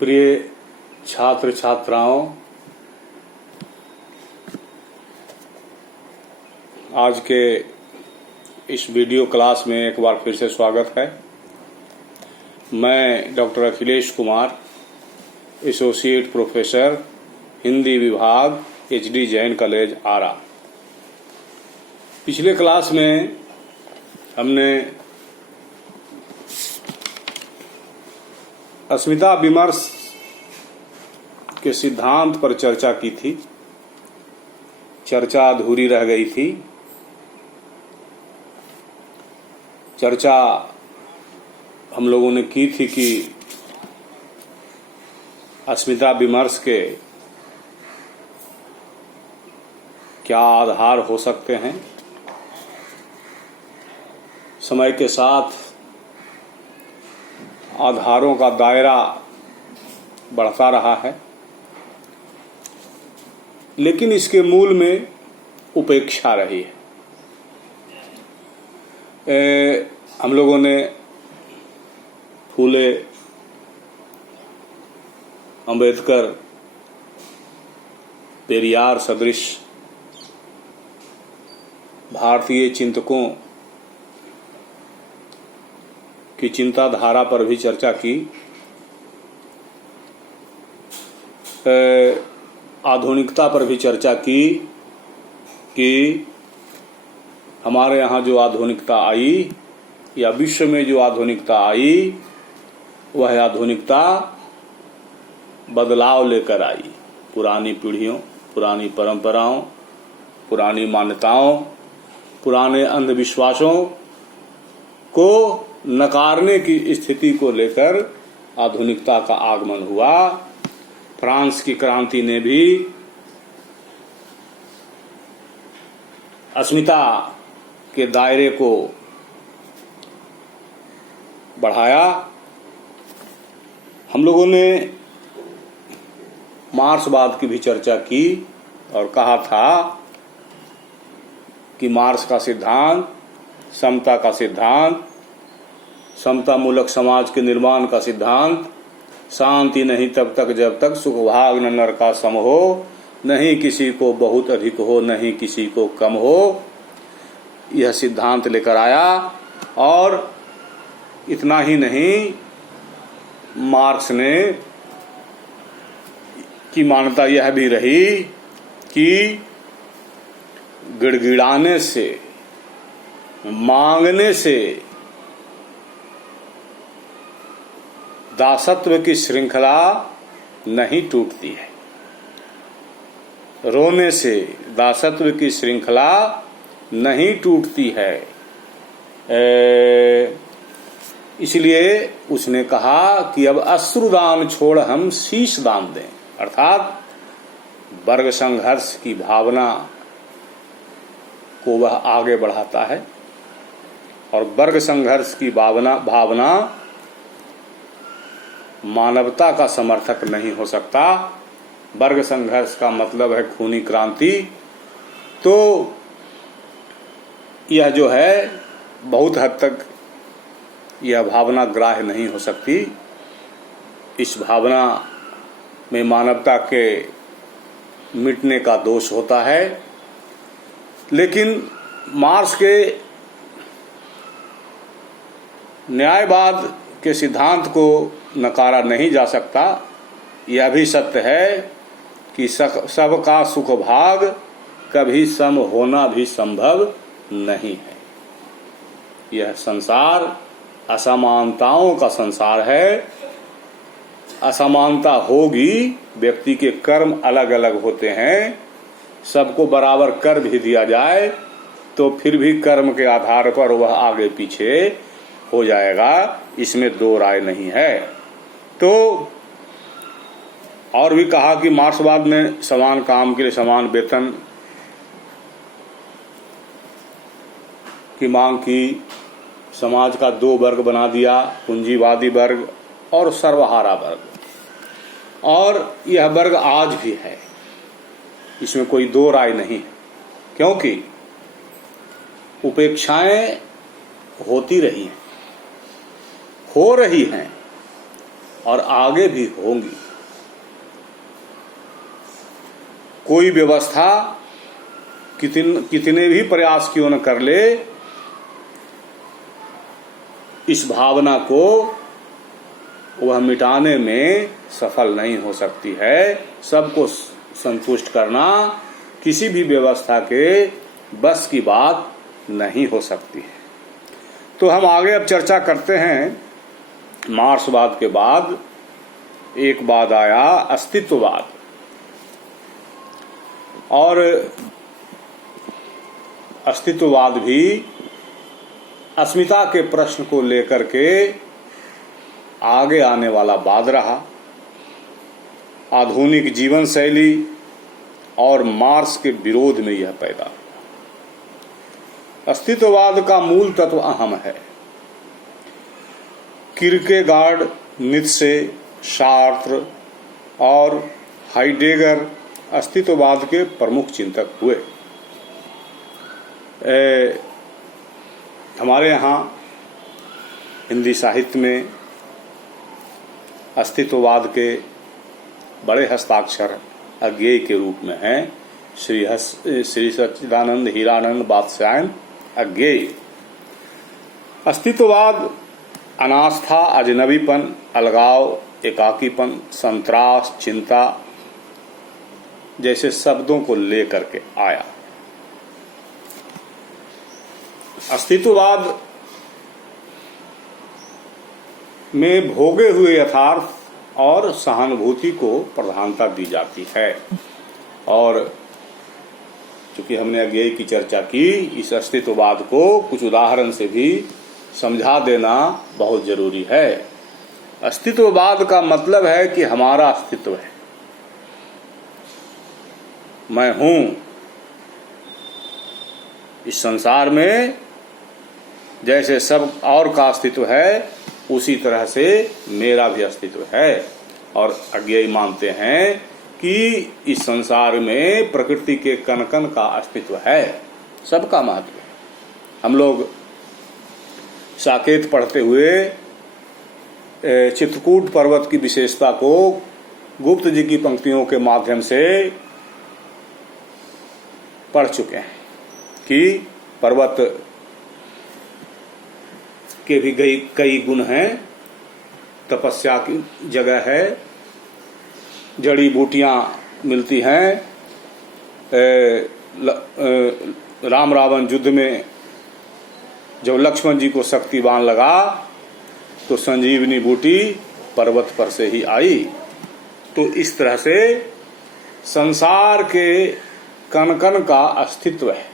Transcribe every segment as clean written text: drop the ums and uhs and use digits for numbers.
प्रिय छात्र छात्राओं, आज के इस वीडियो क्लास में एक बार फिर से स्वागत है। मैं doctor Akhilesh Kumar, associate professor, Hindi विभाग, HD जैन कॉलेज, आरा। पिछले क्लास में हमने अस्मिता विमर्श के सिद्धांत पर चर्चा की थी। चर्चा अधूरी रह गई थी। चर्चा हम लोगों ने की थी कि अस्मिता विमर्श के क्या आधार हो सकते हैं। समय के साथ आधारों का दायरा बढ़ता रहा है, लेकिन इसके मूल में उपेक्षा रही है। हम लोगों ने फूले, अंबेडकर, पेरियार सदृश भारतीय चिंतकों की चिंताधारा पर भी चर्चा की। आधुनिकता पर भी चर्चा की कि हमारे यहाँ जो आधुनिकता आई या विश्व में जो आधुनिकता आई, वह आधुनिकता बदलाव लेकर आई। पुरानी पीढ़ियों, पुरानी परंपराओं, पुरानी मान्यताओं, पुराने अंधविश्वासों को नकारने की स्थिति को लेकर आधुनिकता का आगमन हुआ। फ्रांस की क्रांति ने भी अस्मिता के दायरे को बढ़ाया। हम लोगों ने मार्क्सवाद की भी चर्चा की और कहा था कि मार्क्स का सिद्धांत, समता का सिद्धांत, समता मूलक समाज के निर्माण का सिद्धांत, शांति नहीं तब तक जब तक सुख भाग न नर का सम हो, नहीं किसी को बहुत अधिक हो, नहीं किसी को कम हो, यह सिद्धांत लेकर आया। और इतना ही नहीं, मार्क्स ने की मान्यता यह भी रही कि गिड़गिड़ाने से, मांगने से दासत्व की श्रृंखला नहीं टूटती है। रोने से दासत्व की श्रृंखला नहीं टूटती है। इसलिए उसने कहा कि अब अश्रुदान छोड़ हम शीश दान दें, अर्थात वर्ग संघर्ष की भावना को वह आगे बढ़ाता है। और वर्ग संघर्ष की भावना मानवता का समर्थक नहीं हो सकता। वर्ग संघर्ष का मतलब है खूनी क्रांति। तो यह जो है बहुत हद तक यह भावना ग्राह्य नहीं हो सकती। इस भावना में मानवता के मिटने का दोष होता है। लेकिन मार्क्स के न्यायवाद के सिद्धांत को नकारा नहीं जा सकता। यह भी सत्य है कि सबका सुख भाग कभी सम होना भी संभव नहीं है। यह संसार असमानताओं का संसार है। असमानता होगी, व्यक्ति के कर्म अलग अलग होते हैं। सबको बराबर कर भी दिया जाए तो फिर भी कर्म के आधार पर वह आगे पीछे हो जाएगा, इसमें दो राय नहीं है। तो और भी कहा कि मार्क्सवाद ने समान काम के लिए समान वेतन की मांग की, समाज का दो वर्ग बना दिया, पूंजीवादी वर्ग और सर्वहारा वर्ग। और यह वर्ग आज भी है, इसमें कोई दो राय नहीं है, क्योंकि उपेक्षाएं होती रही हैं, हो रही हैं और आगे भी होंगी। कोई व्यवस्था कितने भी प्रयास क्यों न कर ले, इस भावना को वह मिटाने में सफल नहीं हो सकती है। सबको संतुष्ट करना किसी भी व्यवस्था के बस की बात नहीं हो सकती है। तो हम आगे अब चर्चा करते हैं। मार्क्सवाद के बाद एक बाद आया अस्तित्ववाद, और अस्तित्ववाद भी अस्मिता के प्रश्न को लेकर के आगे आने वाला वाद रहा। आधुनिक जीवन शैली और मार्क्स के विरोध में यह पैदा हुआ। अस्तित्ववाद का मूल तत्व अहम है। किरकेगार्ड, नीत्शे, सार्त्र और हाइडेगर अस्तित्ववाद के प्रमुख चिंतक हुए। हमारे यहाँ हिंदी साहित्य में अस्तित्ववाद के बड़े हस्ताक्षर अज्ञेय के रूप में हैं। श्री सच्चिदानंद हीरानंद वात्स्यायन अज्ञेय। अस्तित्ववाद अनास्था, अजनबीपन, अलगाव, एकाकीपन, संत्रास, चिंता जैसे शब्दों को लेकर के आया। अस्तित्ववाद में भोगे हुए यथार्थ और सहानुभूति को प्रधानता दी जाती है। और चूंकि हमने अज्ञेय की चर्चा की, इस अस्तित्ववाद को कुछ उदाहरण से भी समझा देना बहुत जरूरी है। अस्तित्ववाद का मतलब है कि हमारा अस्तित्व है, मैं हूं इस संसार में। जैसे सब और का अस्तित्व है, उसी तरह से मेरा भी अस्तित्व है। और अज्ञेय मानते हैं कि इस संसार में प्रकृति के कण कण का अस्तित्व है, सबका महत्व है। हम लोग साकेत पढ़ते हुए चित्रकूट पर्वत की विशेषता को गुप्त जी की पंक्तियों के माध्यम से पढ़ चुके हैं कि पर्वत के भी कई गुण हैं। तपस्या की जगह है, जड़ी बूटियां मिलती हैं। राम रावण युद्ध में जब लक्ष्मण जी को शक्तिवान लगा तो संजीवनी बूटी पर्वत पर से ही आई। तो इस तरह से संसार के कण कण का अस्तित्व है,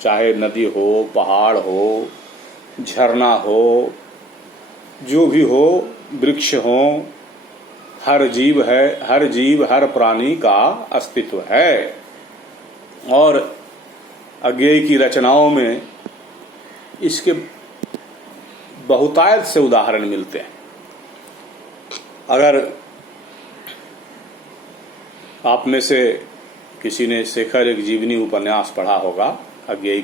चाहे नदी हो, पहाड़ हो, झरना हो, जो भी हो, वृक्ष हो, हर जीव है, हर जीव हर प्राणी का अस्तित्व है। और अज्ञेय की रचनाओं में इसके बहुतायत से उदाहरण मिलते हैं। अगर आप में से किसी ने शेखर एक जीवनी उपन्यास पढ़ा होगा, अज्ञेय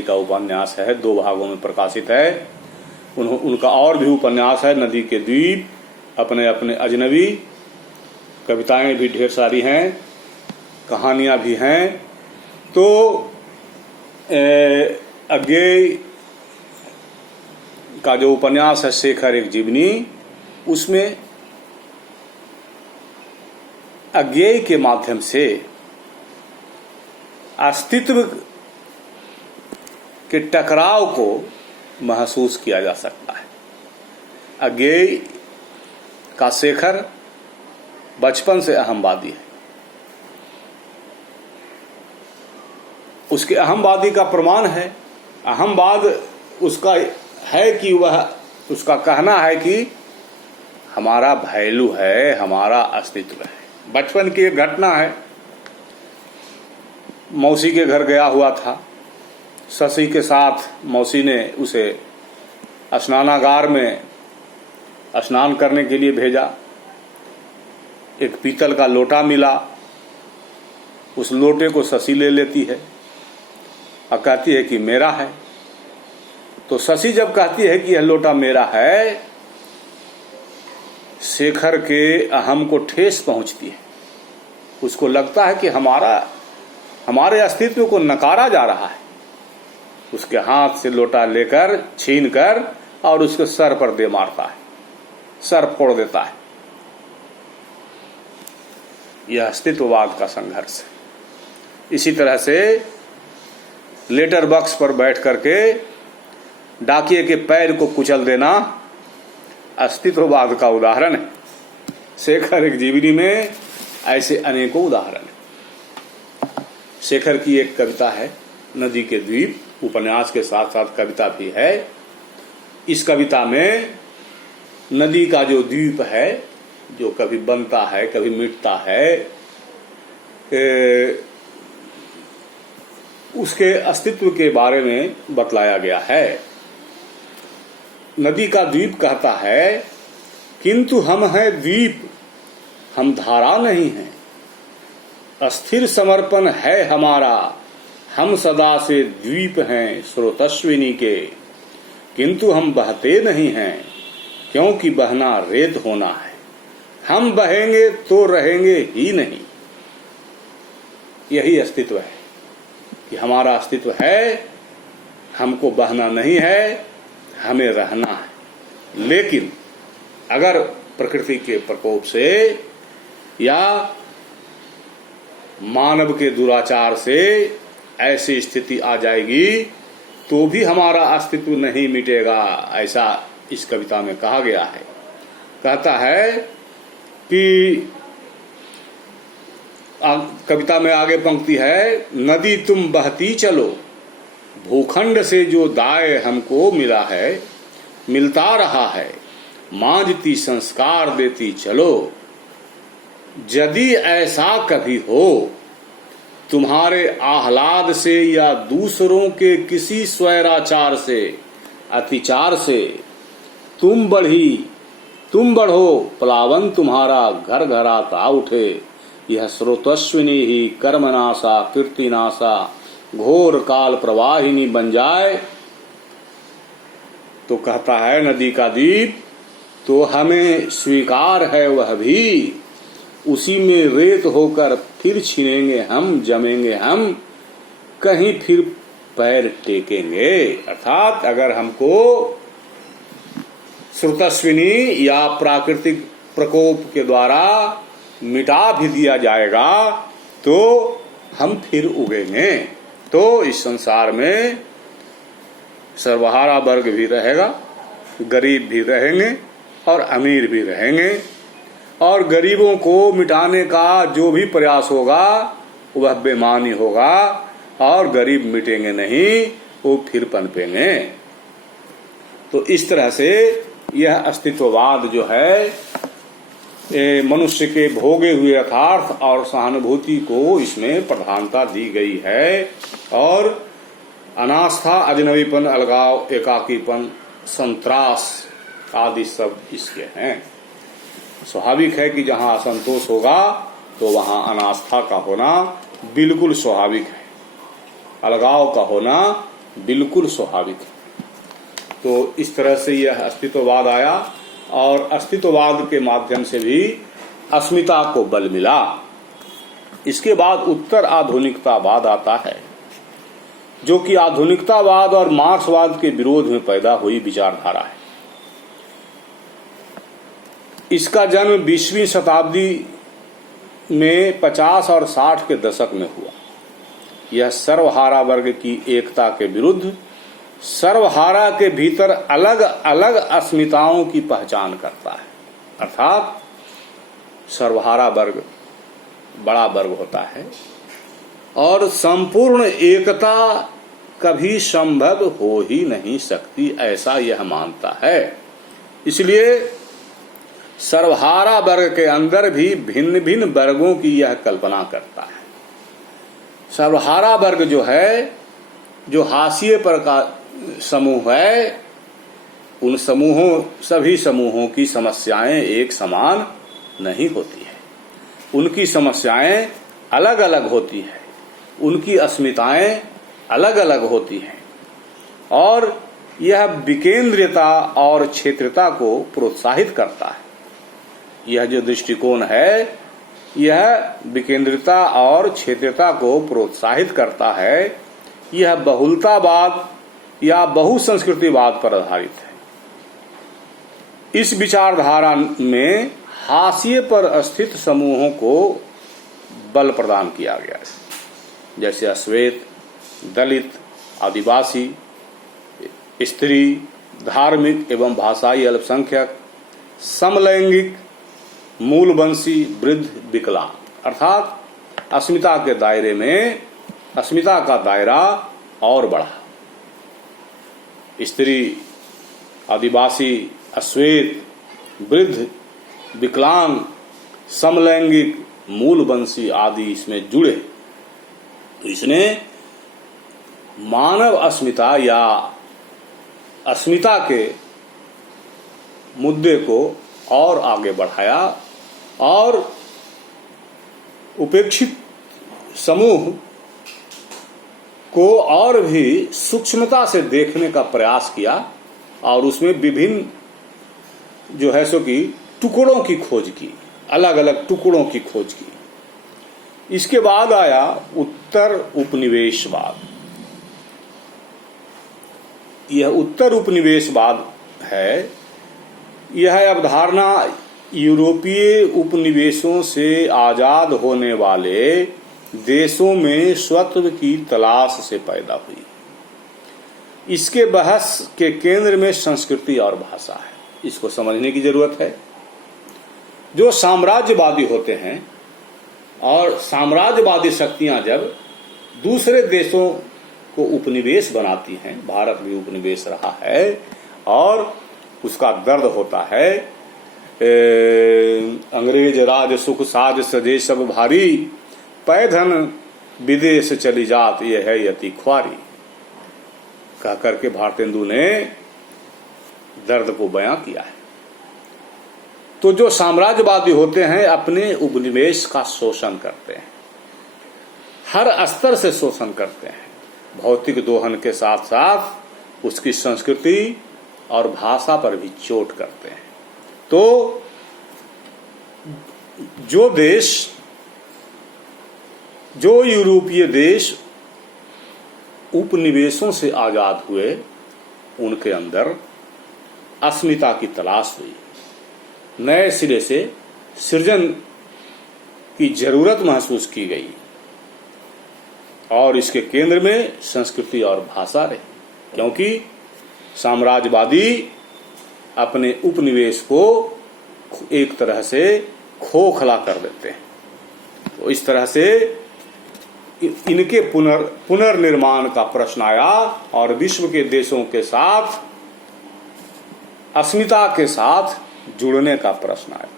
का उपन्यास है, 2 भागों में प्रकाशित है। उनका और भी उपन्यास है, नदी के द्वीप, अपने अपने अजनबी, कविताएं भी ढेर सारी हैं, कहानियां भी हैं। तो अज्ञेय का जो उपन्यास है शेखर एक जीवनी, उसमें अज्ञेय के माध्यम से अस्तित्व के टकराव को महसूस किया जा सकता है। अज्ञेय का शेखर बचपन से अहमवादी है। उसके अहमवादी का प्रमाण है, अहमवाद उसका है कि वह, उसका कहना है कि हमारा वैल्यू है, हमारा अस्तित्व है। बचपन की एक घटना है, मौसी के घर गया हुआ था, शशि के साथ मौसी ने उसे स्नानागार में स्नान करने के लिए भेजा। एक पीतल का लोटा मिला, उस लोटे को शशि ले लेती है और कहती है कि मेरा है। तो शशि जब कहती है कि यह लोटा मेरा है, शेखर के अहम को ठेस पहुंचती है। उसको लगता है कि हमारे अस्तित्व को नकारा जा रहा है। उसके हाथ से लोटा लेकर छीन कर और उसके सर पर दे मारता है, सर फोड़ देता है। यह अस्तित्ववाद का संघर्ष है। इसी तरह से लेटर बॉक्स पर बैठ करके डाकिये के पैर को कुचल देना अस्तित्ववाद का उदाहरण है। शेखर एक जीवनी में ऐसे अनेकों उदाहरण हैं। शेखर की एक कविता है नदी के द्वीप, उपन्यास के साथ साथ कविता भी है। इस कविता में नदी का जो द्वीप है, जो कभी बनता है कभी मिटता है, उसके अस्तित्व के बारे में बतलाया गया है। नदी का द्वीप कहता है, किंतु हम हैं द्वीप, हम धारा नहीं हैं। अस्थिर समर्पण है हमारा, हम सदा से द्वीप हैं स्रोतस्विनी के। किंतु हम बहते नहीं हैं, क्योंकि बहना रेत होना है। हम बहेंगे तो रहेंगे ही नहीं। यही अस्तित्व है कि हमारा अस्तित्व है, हमको बहना नहीं है, हमें रहना है। लेकिन अगर प्रकृति के प्रकोप से या मानव के दुराचार से ऐसी स्थिति आ जाएगी तो भी हमारा अस्तित्व नहीं मिटेगा, ऐसा इस कविता में कहा गया है। कहता है कि कविता में आगे पंक्ति है, नदी तुम बहती चलो, भूखंड से जो दाय हमको मिला है, मिलता रहा है, मांझती संस्कार देती चलो। यदि ऐसा कभी हो तुम्हारे आह्लाद से या दूसरों के किसी स्वैराचार से, अतिचार से, तुम बढ़ो, प्लावन तुम्हारा घर घराता उठे। यह स्रोतस्विनी ही कर्मनाशा कीर्तिनाशा घोर काल प्रवाहिनी बन जाए। तो कहता है नदी का द्वीप, तो हमें स्वीकार है वह भी, उसी में रेत होकर फिर छिनेंगे हम, जमेंगे हम, कहीं फिर पैर टेकेंगे। अर्थात अगर हमको स्रोतस्विनी या प्राकृतिक प्रकोप के द्वारा मिटा भी दिया जाएगा तो हम फिर उगेंगे। तो इस संसार में सर्वहारा वर्ग भी रहेगा, गरीब भी रहेंगे और अमीर भी रहेंगे। और गरीबों को मिटाने का जो भी प्रयास होगा वह बेमानी होगा और गरीब मिटेंगे नहीं, वो फिर पनपेंगे। तो इस तरह से यह अस्तित्ववाद जो है मनुष्य के भोगे हुए यथार्थ और सहानुभूति को इसमें प्रधानता दी गई है। और अनास्था, अजनबीपन, अलगाव, एकाकीपन, संत्रास आदि सब इसके हैं। स्वाभाविक है कि जहाँ असंतोष होगा तो वहाँ अनास्था का होना बिल्कुल स्वाभाविक है, अलगाव का होना बिल्कुल स्वाभाविक है। तो इस तरह से यह अस्तित्ववाद आया और अस्तित्ववाद के माध्यम से भी अस्मिता को बल मिला। इसके बाद उत्तर आधुनिकतावाद आता है, जो कि आधुनिकतावाद और मार्क्सवाद के विरोध में पैदा हुई विचारधारा है। इसका जन्म 20वीं शताब्दी में 50 और 60 के दशक में हुआ। यह सर्वहारा वर्ग की एकता के विरुद्ध सर्वहारा के भीतर अलग अलग अस्मिताओं की पहचान करता है। अर्थात सर्वहारा वर्ग बड़ा वर्ग होता है और संपूर्ण एकता कभी संभव हो ही नहीं सकती, ऐसा यह मानता है। इसलिए सर्वहारा वर्ग के अंदर भी भिन्न भिन्न वर्गों की यह कल्पना करता है। सर्वहारा वर्ग जो है, जो हाशिए पर का समूह है, उन सभी समूहों की समस्याएं एक समान नहीं होती है। उनकी समस्याएं अलग अलग होती है, उनकी अस्मिताएं अलग अलग होती हैं और यह विकेंद्रियता और क्षेत्रता को प्रोत्साहित करता है। यह जो दृष्टिकोण है यह विकेंद्रिता और क्षेत्रता को प्रोत्साहित करता है। यह बहुलतावाद या बहुसंस्कृतिवाद पर आधारित है। इस विचारधारा में हाशिए पर स्थित समूहों को बल प्रदान किया गया है, जैसे अश्वेत, दलित, आदिवासी, स्त्री, धार्मिक एवं भाषाई अल्पसंख्यक, समलैंगिक, मूलवंशी, वृद्ध, विकलांग। अर्थात अस्मिता के दायरे में अस्मिता का दायरा और बढ़ा। स्त्री, आदिवासी, अश्वेत, वृद्ध, विकलांग, समलैंगिक, मूलवंशी आदि इसमें जुड़े। तो इसने मानव अस्मिता या अस्मिता के मुद्दे को और आगे बढ़ाया और उपेक्षित समूह को और भी सूक्ष्मता से देखने का प्रयास किया और उसमें विभिन्न जो है सो कि टुकड़ों की खोज की, अलग अलग टुकड़ों की खोज की। इसके बाद आया उत्तर उपनिवेशवाद। यह उत्तर उपनिवेशवाद है। यह अवधारणा यूरोपीय उपनिवेशों से आजाद होने वाले देशों में स्वत्व की तलाश से पैदा हुई। इसके बहस के केंद्र में संस्कृति और भाषा है। इसको समझने की जरूरत है। जो साम्राज्यवादी होते हैं और साम्राज्यवादी शक्तियां जब दूसरे देशों को उपनिवेश बनाती हैं, भारत भी उपनिवेश रहा है और उसका दर्द होता है। अंग्रेज राज सुख साज सजे सब भारी, पैधन विदेश चली जात ये है यति ख्वारी, कह करके भारतेंदु ने दर्द को बयां किया है। तो जो साम्राज्यवादी होते हैं अपने उपनिवेश का शोषण करते हैं, हर स्तर से शोषण करते हैं। भौतिक दोहन के साथ साथ उसकी संस्कृति और भाषा पर भी चोट करते हैं। तो जो यूरोपीय देश उपनिवेशों से आजाद हुए उनके अंदर अस्मिता की तलाश हुई, नए सिरे से सृजन की जरूरत महसूस की गई और इसके केंद्र में संस्कृति और भाषा रही, क्योंकि साम्राज्यवादी अपने उपनिवेश को एक तरह से खोखला कर देते हैं। तो इस तरह से इनके पुनर्निर्माण का प्रश्न आया और विश्व के देशों के साथ अस्मिता के साथ जुड़ने का प्रश्न आया।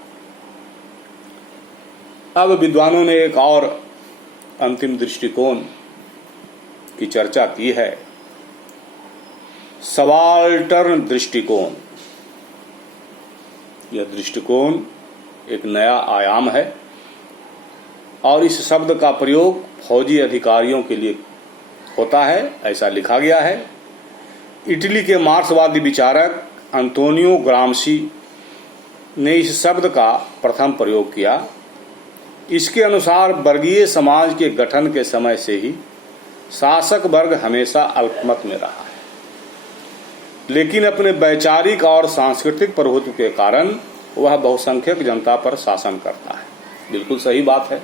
अब विद्वानों ने एक और अंतिम दृष्टिकोण की चर्चा की है, सबाल्टर्न दृष्टिकोण। यह दृष्टिकोण एक नया आयाम है और इस शब्द का प्रयोग फौजी अधिकारियों के लिए होता है, ऐसा लिखा गया है। इटली के मार्क्सवादी विचारक अंतोनियो ग्राम्शी ने इस शब्द का प्रथम प्रयोग किया। इसके अनुसार वर्गीय समाज के गठन के समय से ही शासक वर्ग हमेशा अल्पमत में रहा है, लेकिन अपने वैचारिक और सांस्कृतिक प्रभुत्व के कारण वह बहुसंख्यक जनता पर शासन करता है। बिल्कुल सही बात है,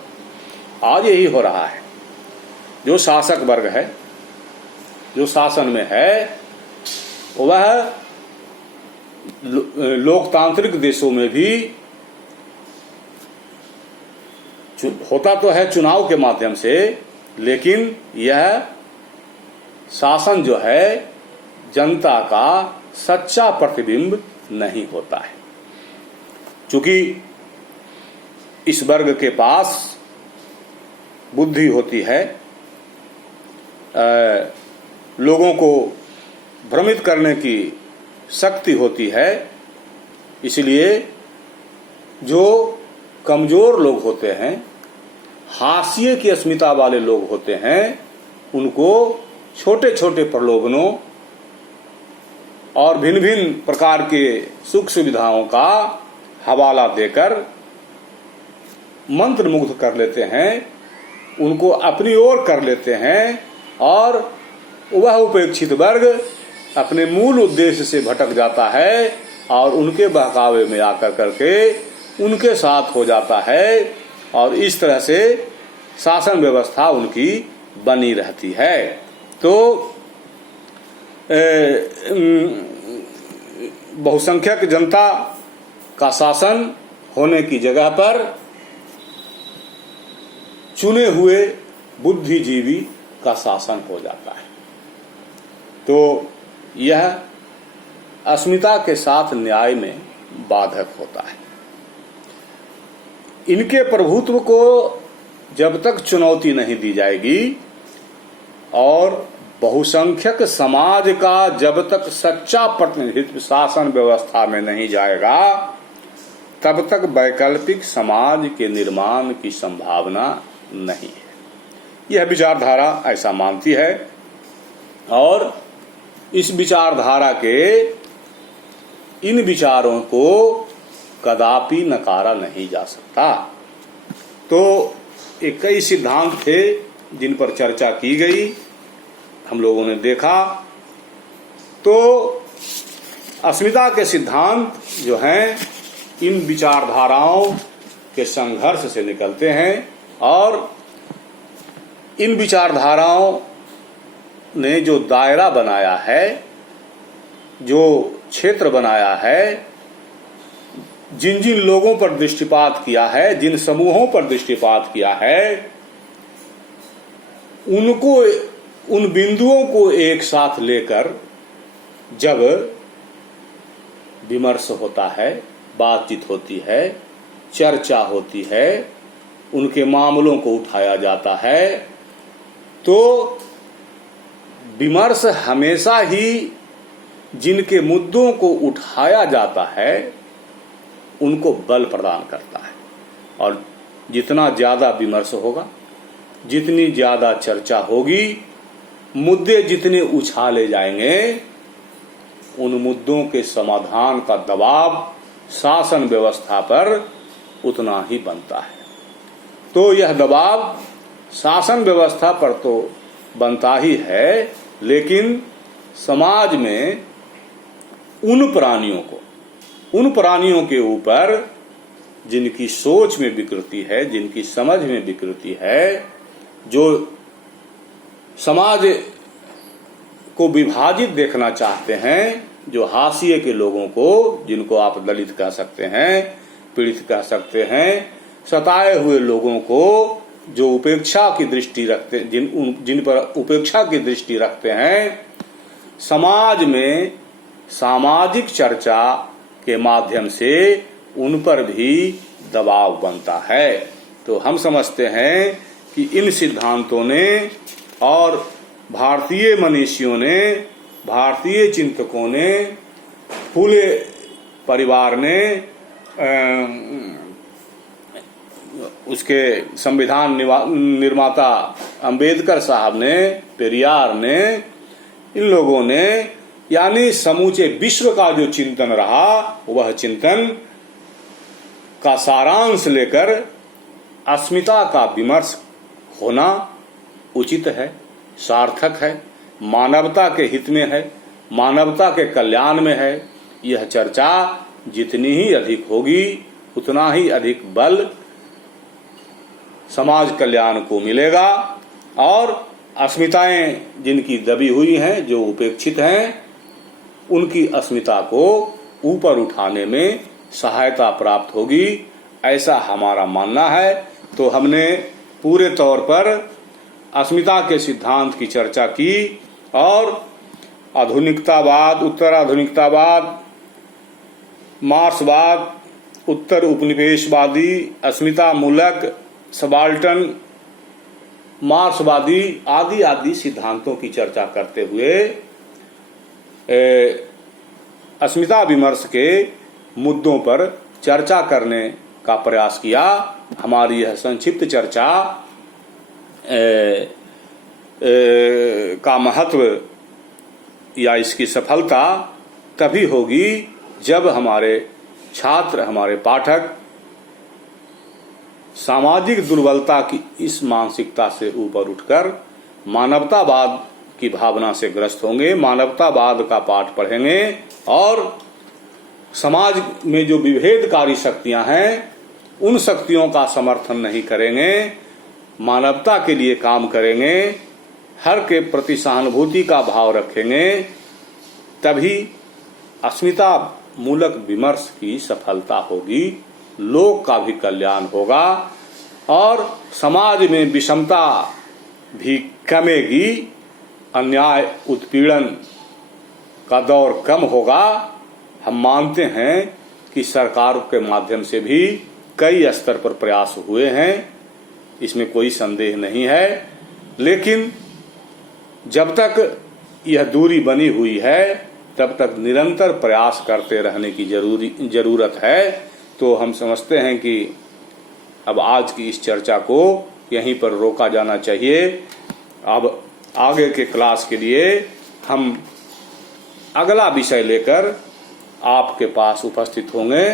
आज यही हो रहा है। जो शासक वर्ग है, जो शासन में है, वह लोकतांत्रिक देशों में भी होता तो है चुनाव के माध्यम से, लेकिन यह शासन जो है जनता का सच्चा प्रतिबिंब नहीं होता है। चूंकि इस वर्ग के पास बुद्धि होती है, लोगों को भ्रमित करने की शक्ति होती है, इसलिए जो कमजोर लोग होते हैं, हाशिए की अस्मिता वाले लोग होते हैं, उनको छोटे छोटे प्रलोभनों और भिन्न भिन्न प्रकार के सुख सुविधाओं का हवाला देकर मंत्र मुग्ध कर लेते हैं, उनको अपनी ओर कर लेते हैं और वह उपेक्षित वर्ग अपने मूल उद्देश्य से भटक जाता है और उनके बहकावे में आकर करके उनके साथ हो जाता है और इस तरह से शासन व्यवस्था उनकी बनी रहती है। तो बहुसंख्यक जनता का शासन होने की जगह पर चुने हुए बुद्धिजीवी का शासन हो जाता है। तो यह अस्मिता के साथ न्याय में बाधक होता है। इनके प्रभुत्व को जब तक चुनौती नहीं दी जाएगी और बहुसंख्यक समाज का जब तक सच्चा प्रतिनिधित्व शासन व्यवस्था में नहीं जाएगा, तब तक वैकल्पिक समाज के निर्माण की संभावना नहीं है। यह विचारधारा ऐसा मानती है और इस विचारधारा के इन विचारों को कदापि नकारा नहीं जा सकता। तो एक कई सिद्धांत थे जिन पर चर्चा की गई, हम लोगों ने देखा। तो अस्मिता के सिद्धांत जो हैं इन विचारधाराओं के संघर्ष से निकलते हैं और इन विचारधाराओं ने जो दायरा बनाया है, जो क्षेत्र बनाया है, जिन जिन लोगों पर दृष्टिपात किया है, जिन समूहों पर दृष्टिपात किया है, उनको उन बिंदुओं को एक साथ लेकर जब विमर्श होता है, बातचीत होती है, चर्चा होती है, उनके मामलों को उठाया जाता है, तो विमर्श हमेशा ही जिनके मुद्दों को उठाया जाता है उनको बल प्रदान करता है। और जितना ज़्यादा विमर्श होगा, जितनी ज़्यादा चर्चा होगी, मुद्दे जितने उछाले जाएंगे, उन मुद्दों के समाधान का दबाव शासन व्यवस्था पर उतना ही बनता है। तो यह दबाव शासन व्यवस्था पर तो बनता ही है, लेकिन समाज में उन प्राणियों के ऊपर जिनकी सोच में विकृति है, जिनकी समझ में विकृति है, जो समाज को विभाजित देखना चाहते हैं, जो हाशिए के लोगों को, जिनको आप दलित कह सकते हैं, पीड़ित कह सकते हैं, सताए हुए लोगों को जो उपेक्षा की दृष्टि रखते, जिन पर उपेक्षा की दृष्टि रखते हैं, समाज में सामाजिक चर्चा के माध्यम से उन पर भी दबाव बनता है। तो हम समझते हैं कि इन सिद्धांतों ने और भारतीय मनीषियों ने, भारतीय चिंतकों ने, फूले परिवार ने, उसके संविधान निर्माता अंबेडकर साहब ने, पेरियार ने, इन लोगों ने, यानी समूचे विश्व का जो चिंतन रहा, वह चिंतन का सारांश लेकर अस्मिता का विमर्श होना उचित है, सार्थक है, मानवता के हित में है, मानवता के कल्याण में है। यह चर्चा जितनी ही अधिक होगी, उतना ही अधिक बल समाज कल्याण को मिलेगा और अस्मिताएं जिनकी दबी हुई हैं, जो उपेक्षित हैं, उनकी अस्मिता को ऊपर उठाने में सहायता प्राप्त होगी, ऐसा हमारा मानना है। तो हमने पूरे तौर पर अस्मिता के सिद्धांत की चर्चा की और आधुनिकतावाद, उत्तर आधुनिकतावाद, मार्क्सवाद, उत्तर उपनिवेशवादी, अस्मिता मूलक, सबाल्टन मार्क्सवादी आदि आदि सिद्धांतों की चर्चा करते हुए अस्मिता विमर्श के मुद्दों पर चर्चा करने का प्रयास किया। हमारी यह संक्षिप्त चर्चा का महत्व या इसकी सफलता तभी होगी जब हमारे छात्र, हमारे पाठक सामाजिक दुर्बलता की इस मानसिकता से ऊपर उठकर मानवतावाद की भावना से ग्रस्त होंगे, मानवतावाद का पाठ पढ़ेंगे और समाज में जो विभेदकारी शक्तियां हैं उन शक्तियों का समर्थन नहीं करेंगे, मानवता के लिए काम करेंगे, हर के प्रति सहानुभूति का भाव रखेंगे, तभी अस्मिता मूलक विमर्श की सफलता होगी, लोक का भी कल्याण होगा और समाज में विषमता भी कमेगी, अन्याय उत्पीड़न का दौर कम होगा। हम मानते हैं कि सरकार के माध्यम से भी कई स्तर पर प्रयास हुए हैं, इसमें कोई संदेह नहीं है, लेकिन जब तक यह दूरी बनी हुई है तब तक निरंतर प्रयास करते रहने की जरूरत है। तो हम समझते हैं कि अब आज की इस चर्चा को यहीं पर रोका जाना चाहिए। अब आगे के क्लास के लिए हम अगला विषय लेकर आपके पास उपस्थित होंगे।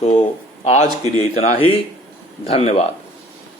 तो आज के लिए इतना ही, धन्यवाद।